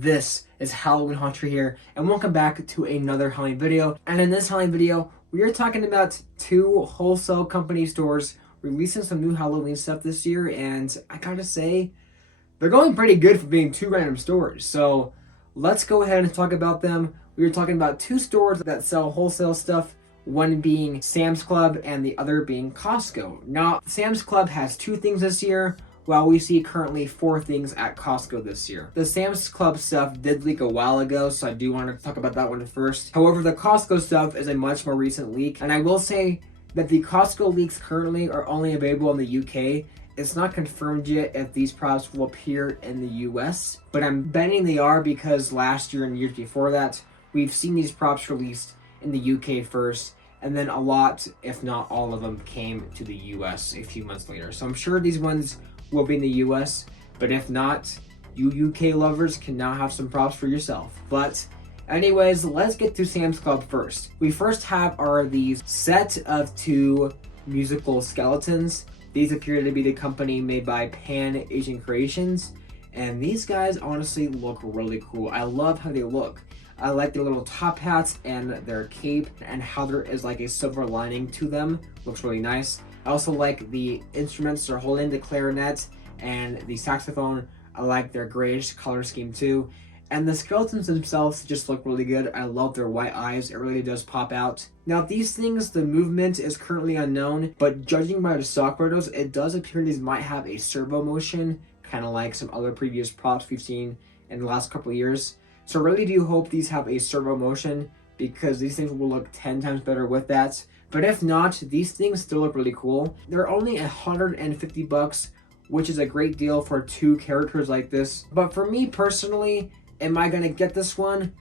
This is Halloween Hunter here, and welcome back to another Halloween video. And in this Halloween video, we are talking about two wholesale company stores releasing some new Halloween stuff this year, and I gotta say, they're going pretty good for being two random stores. So let's go ahead and talk about them. We are talking about two stores that sell wholesale stuff, one being Sam's Club and the other being Costco. Now, Sam's Club has two things this year, while we see currently 4 things at Costco this year. The Sam's Club stuff did leak a while ago, so I do want to talk about that one first. However, the Costco stuff is a much more recent leak, and I will say that the Costco leaks currently are only available in the UK. It's not confirmed yet if these products will appear in the US, but I'm betting they are because last year and years before that, we've seen these props released in the UK first, and then a lot, if not all of them, came to the US a few months later. So I'm sure these ones will be in the US, but if not, you UK lovers can now have some props for yourself. But anyways, let's get to Sam's Club first. We first have these set of 2 musical skeletons. These appear to be the company made by Pan Asian Creations, and these guys honestly look really cool. I love how they look. I like their little top hats and their cape, and how there is like a silver lining to them. Looks really nice. I also like the instruments they're holding, the clarinet and the saxophone. I like their grayish color scheme too. And the skeletons themselves just look really good. I love their white eyes. It really does pop out. Now these things, the movement is currently unknown, but judging by the stock photos, it does appear these might have a servo motion, kind of like some other previous props we've seen in the last couple of years. So I really do hope these have a servo motion, because these things will look 10 times better with that. But if not, these things still look really cool. They're only $150, which is a great deal for 2 characters like this. But for me personally, am I gonna get this one?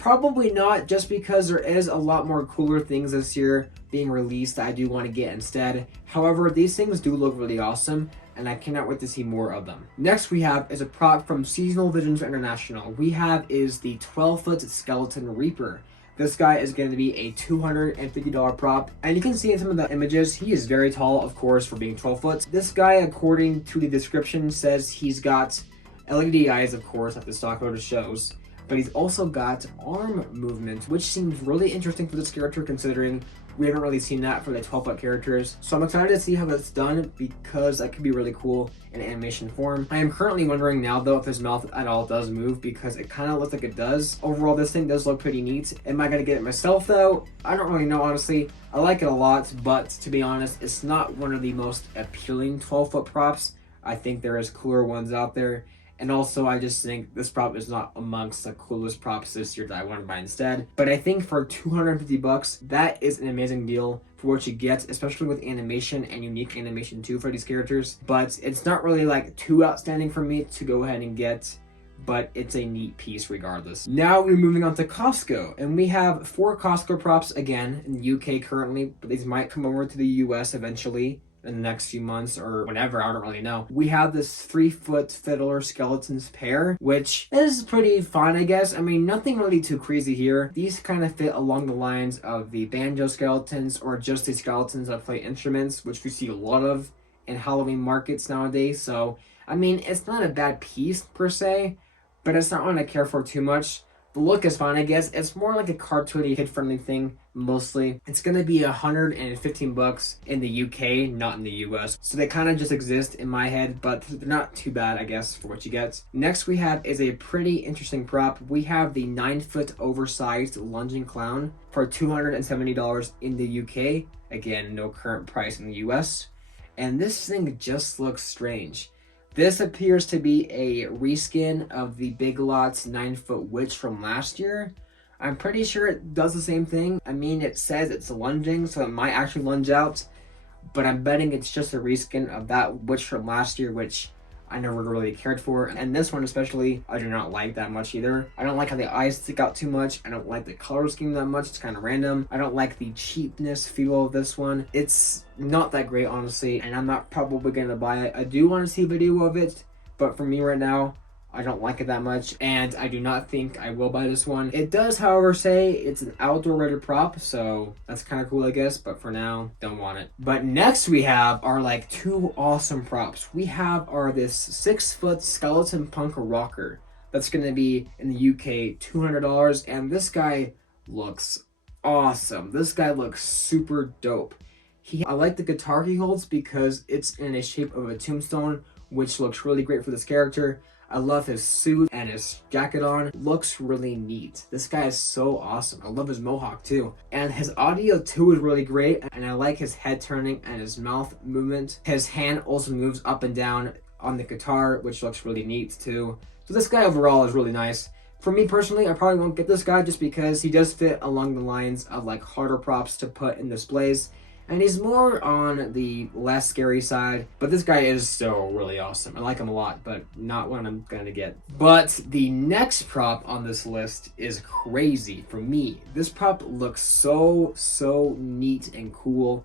Probably not, just because there is a lot more cooler things this year being released that I do want to get instead. However, these things do look really awesome, and I cannot wait to see more of them. Next we have is a prop from Seasonal Visions International. We have is the 12-foot skeleton Reaper. This guy is going to be a $250 prop, and you can see in some of the images, he is very tall, of course, for being 12 foot. This guy, according to the description, says he's got LED eyes, of course, like the stock photo shows, but he's also got arm movement, which seems really interesting for this character, considering we haven't really seen that for the 12-foot characters. So I'm excited to see how that's done, because that could be really cool in animation form. I am currently wondering now, though, if his mouth at all does move, because it kind of looks like it does. Overall, this thing does look pretty neat. Am I going to get it myself, though? I don't really know, honestly. I like it a lot, but to be honest, it's not one of the most appealing 12-foot props. I think there is cooler ones out there. And also, I just think this prop is not amongst the coolest props this year that I want to buy instead. But I think for $250, that is an amazing deal for what you get, especially with animation and unique animation too for these characters. But it's not really like too outstanding for me to go ahead and get, but it's a neat piece regardless. Now we're moving on to Costco, and we have 4 Costco props again in the UK currently, but these might come over to the US eventually in the next few months or whenever, I don't really know. We have this 3-foot fiddler skeletons pair, which is pretty fun, I guess. I mean, nothing really too crazy here. These kind of fit along the lines of the banjo skeletons, or just the skeletons that play instruments, which we see a lot of in Halloween markets nowadays. So, I mean, it's not a bad piece per se, but it's not one I care for too much. The look is fine, I guess. It's more like a cartoony, kid-friendly thing, mostly. It's gonna be $115 in the UK, not in the US. So they kind of just exist in my head, but they're not too bad, I guess, for what you get. Next we have is a pretty interesting prop. We have the 9-foot oversized lunging clown for $270 in the UK. Again, no current price in the US. And this thing just looks strange. This appears to be a reskin of the Big Lots 9-foot witch from last year. I'm pretty sure it does the same thing. I mean, it says it's lunging, so it might actually lunge out, but I'm betting it's just a reskin of that witch from last year, which I never really cared for. And this one especially, I do not like that much either. I don't like how the eyes stick out too much. I don't like the color scheme that much. It's kind of random. I don't like the cheapness feel of this one. It's not that great, honestly, and I'm not probably going to buy it. I do want to see a video of it, but for me right now, I don't like it that much, and I do not think I will buy this one. It does, however, say it's an outdoor rated prop, so that's kind of cool, I guess, but for now, don't want it. But next we have our like 2 awesome props. We have this 6-foot skeleton punk rocker. That's going to be in the UK $200, and this guy looks awesome. This guy looks super dope. I like the guitar he holds because it's in the shape of a tombstone, which looks really great for this character. I love his suit and his jacket on. Looks really neat. This guy is so awesome. I love his mohawk too. And his audio too is really great, and I like his head turning and his mouth movement. His hand also moves up and down on the guitar, which looks really neat too. So this guy overall is really nice. For me personally, I probably won't get this guy just because he does fit along the lines of like harder props to put in displays. And he's more on the less scary side, but this guy is still really awesome. I like him a lot, but not one I'm gonna get. But the next prop on this list is crazy for me. This prop looks so neat and cool.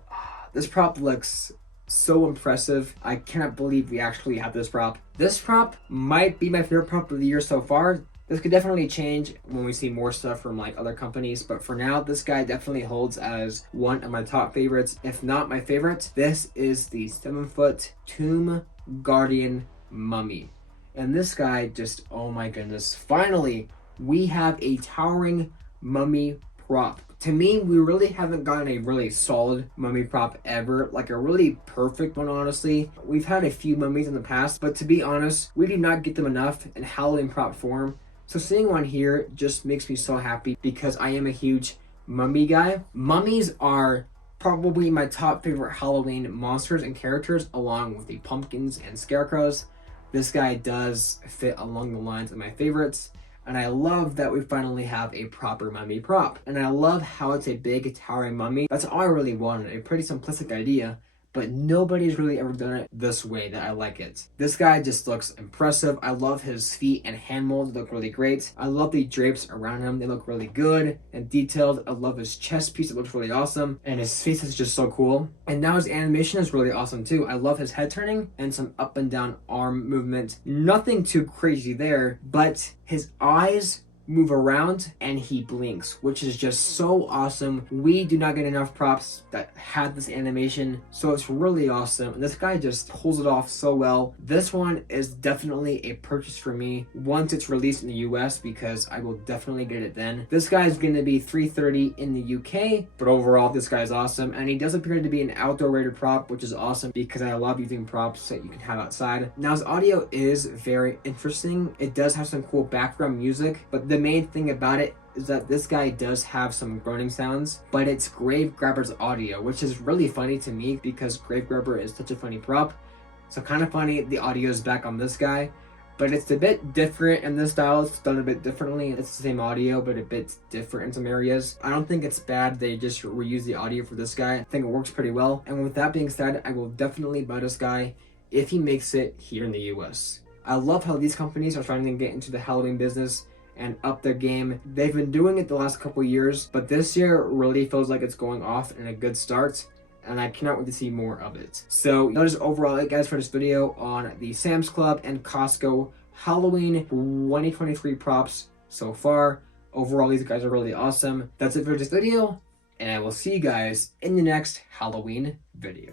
This prop looks so impressive. I cannot believe we actually have this prop. This prop might be my favorite prop of the year so far. This could definitely change when we see more stuff from like other companies, but for now, this guy definitely holds as one of my top favorites, if not my favorite. This is the 7-foot Tomb Guardian Mummy. And this guy just, oh my goodness, finally, we have a towering mummy prop. To me, we really haven't gotten a really solid mummy prop ever, like a really perfect one, honestly. We've had a few mummies in the past, but to be honest, we do not get them enough in Halloween prop form. So seeing one here just makes me so happy because I am a huge mummy guy. Mummies are probably my top favorite Halloween monsters and characters, along with the pumpkins and scarecrows. This guy does fit along the lines of my favorites, and I love that we finally have a proper mummy prop. And I love how it's a big towering mummy. That's all I really wanted, a pretty simplistic idea, but nobody's really ever done it this way that I like it. This guy just looks impressive. I love his feet and hand molds, they look really great. I love the drapes around him, they look really good and detailed. I love his chest piece, it looks really awesome. And his face is just so cool. And now his animation is really awesome too. I love his head turning and some up and down arm movement. Nothing too crazy there, but his eyes move around and he blinks, which is just so awesome. We do not get enough props that had this animation, so it's really awesome. And this guy just pulls it off so well. This one is definitely a purchase for me once it's released in the US, because I will definitely get it then. This guy is going to be $330 in the UK, but overall this guy is awesome, and he does appear to be an outdoor rated prop, which is awesome because I love using props that you can have outside. Now his audio is very interesting. It does have some cool background music, but the main thing about it is that this guy does have some groaning sounds, but it's Grave Grabber's audio, which is really funny to me because Grave Grabber is such a funny prop. So kind of funny the audio is back on this guy, but it's a bit different in this style. It's done a bit differently. It's the same audio, but a bit different in some areas. I don't think it's bad they just reuse the audio for this guy. I think it works pretty well. And with that being said, I will definitely buy this guy if he makes it here in the US. I love how these companies are trying to get into the Halloween business and up their game. They've been doing it the last couple years, but this year really feels like it's going off in a good start, and I cannot wait to see more of it. So that is overall it, guys, for this video on the Sam's Club and Costco Halloween 2023 props so far. Overall, these guys are really awesome. That's it for this video, and I will see you guys in the next Halloween video.